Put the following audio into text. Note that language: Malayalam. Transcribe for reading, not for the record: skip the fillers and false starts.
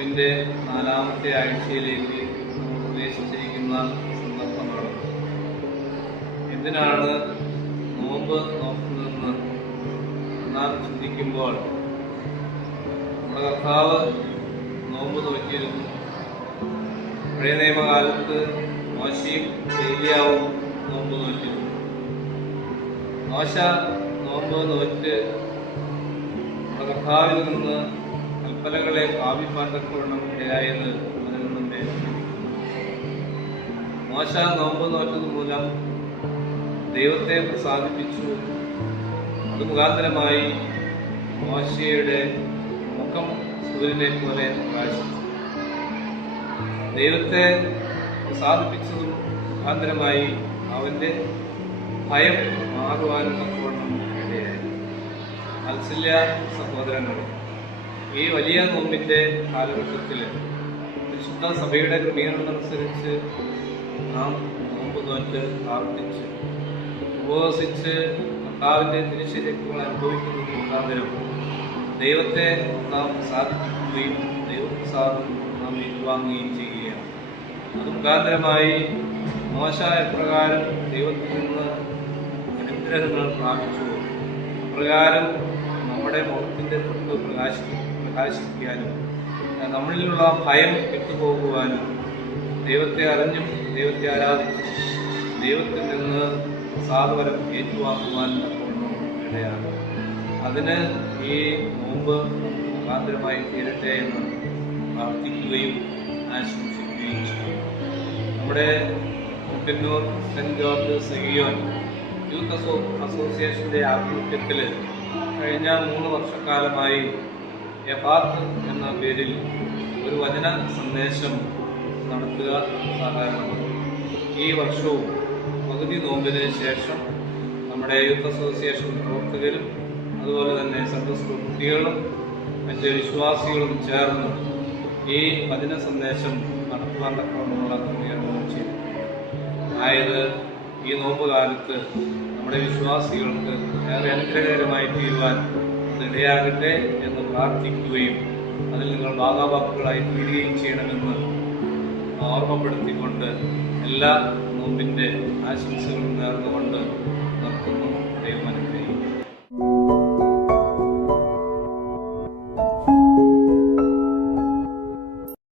നോമ്പിൻ്റെ 4-ാമത്തെ ആഴ്ചയിലേക്ക് നമ്മൾ പ്രവേശിച്ചിരിക്കുന്ന സന്ദർഭമാണ്. എന്തിനാണ് നോമ്പ് നോക്കുന്നതെന്ന് നാം ചിന്തിക്കുമ്പോൾ നമ്മുടെ കർത്താവ് നോമ്പ് നോക്കിയിരുന്നു. പഴയ നിയമകാലത്ത് മോശയും ഏലിയാവും നോമ്പ് നോക്കിയിരുന്നു. മോശ നോമ്പ് നോറ്റ് നമ്മുടെ കർത്താവിൽ നിന്ന് കൽപ്പനകളെ പാപിപ്പാൻ തക്കവണ്ണം ഇടയായത് അതിൽ നിന്നും മോശ നോമ്പ് നോറ്റത് മൂലം ദൈവത്തെ പ്രസാദിപ്പിച്ചു. അത് മുഖാന്തരമായി മോശയുടെ മുഖം സൂര്യനെ പോലെ പ്രകാശിച്ചു. ദൈവത്തെ പ്രസാദിപ്പിച്ചതും മുഖാന്തരമായി അവന്റെ ഭയം മാറുവാനും തക്കവണ്ണം ഇടയായി. വാത്സല്യ സഹോദരങ്ങളെ, ഈ വലിയ നോമ്പിന്റെ കാലഘട്ടത്തിൽ വിശുദ്ധ സഭയുടെ ക്രമീകരണമനുസരിച്ച് നാം നോമ്പ് നോറ്റ് പ്രാർത്ഥിച്ച് ഉപവസിച്ച് കർത്താവിന്റെ തിരുശരീരങ്ങൾ അനുഭവിക്കുന്നത് മുഖാന്തരം ദൈവത്തെ നാം പ്രസാദിപ്പിക്കുകയും ദൈവപ്രസാദം നാം ഏറ്റുവാങ്ങുകയും ചെയ്യുകയാണ്. അത് മുഖാന്തരമായി മോശ എപ്രകാരം ദൈവത്തിൽ നിന്ന് അനുഗ്രഹങ്ങൾ പ്രാപിച്ചു, അപ്രകാരം നമ്മുടെ മുഖത്തിൻ്റെ തൊട്ട് പ്രകാശിപ്പിക്കാനും നമ്മളിലുള്ള ഭയം വിട്ടുപോകുവാനും ദൈവത്തെ അറിഞ്ഞും ദൈവത്തെ ആരാധിച്ചും ദൈവത്തിൽ നിന്ന് സാധുവരം ഏറ്റുവാങ്ങുവാൻ ഇടയാണ്. അതിന് ഈ നോമ്പ് മുഖാന്തരമായി തീരട്ടെ എന്ന് പ്രാർത്ഥിക്കുകയും ആശംസിക്കുകയും ചെയ്യും. നമ്മുടെ മുക്കന്നൂർ സെന്റ് ജോർജ് സെഗിയോൻ യൂത്ത് അസോസിയേഷന്റെ ആഭിമുഖ്യത്തിൽ കഴിഞ്ഞ 3 വർഷക്കാലമായി എഫാത്ത് എന്ന പേരിൽ ഒരു വചന സന്ദേശം നടത്തുക സാധാരണമാണ്. ഈ വർഷവും പകുതി നോമ്പിന് ശേഷം നമ്മുടെ യൂത്ത് അസോസിയേഷൻ പ്രവർത്തകരും അതുപോലെ തന്നെ സൺഡേ സ്കൂൾ കുട്ടികളും മറ്റ് വിശ്വാസികളും ചേർന്ന് ഈ വചന സന്ദേശം നടത്തുവാൻ തക്കവണ്ണമുള്ള ക്രമീകരണം ചെയ്തു. അതായത് ഈ നോമ്പ് കാലത്ത് നമ്മുടെ വിശ്വാസികൾക്ക് ഏറെ അനുഗ്രഹകരമായി തീരുവാൻ ഇടയാകട്ടെ എന്ന് പ്രാർത്ഥിക്കുകയും അതിൽ നിങ്ങൾ ഭാഗാവാക്കുകളായി തീരുകയും ചെയ്യണമെന്ന് ഓർമ്മപ്പെടുത്തിക്കൊണ്ട് എല്ലാ നോമ്പിൻ്റെ ആശംസകളും നേർന്നുകൊണ്ട്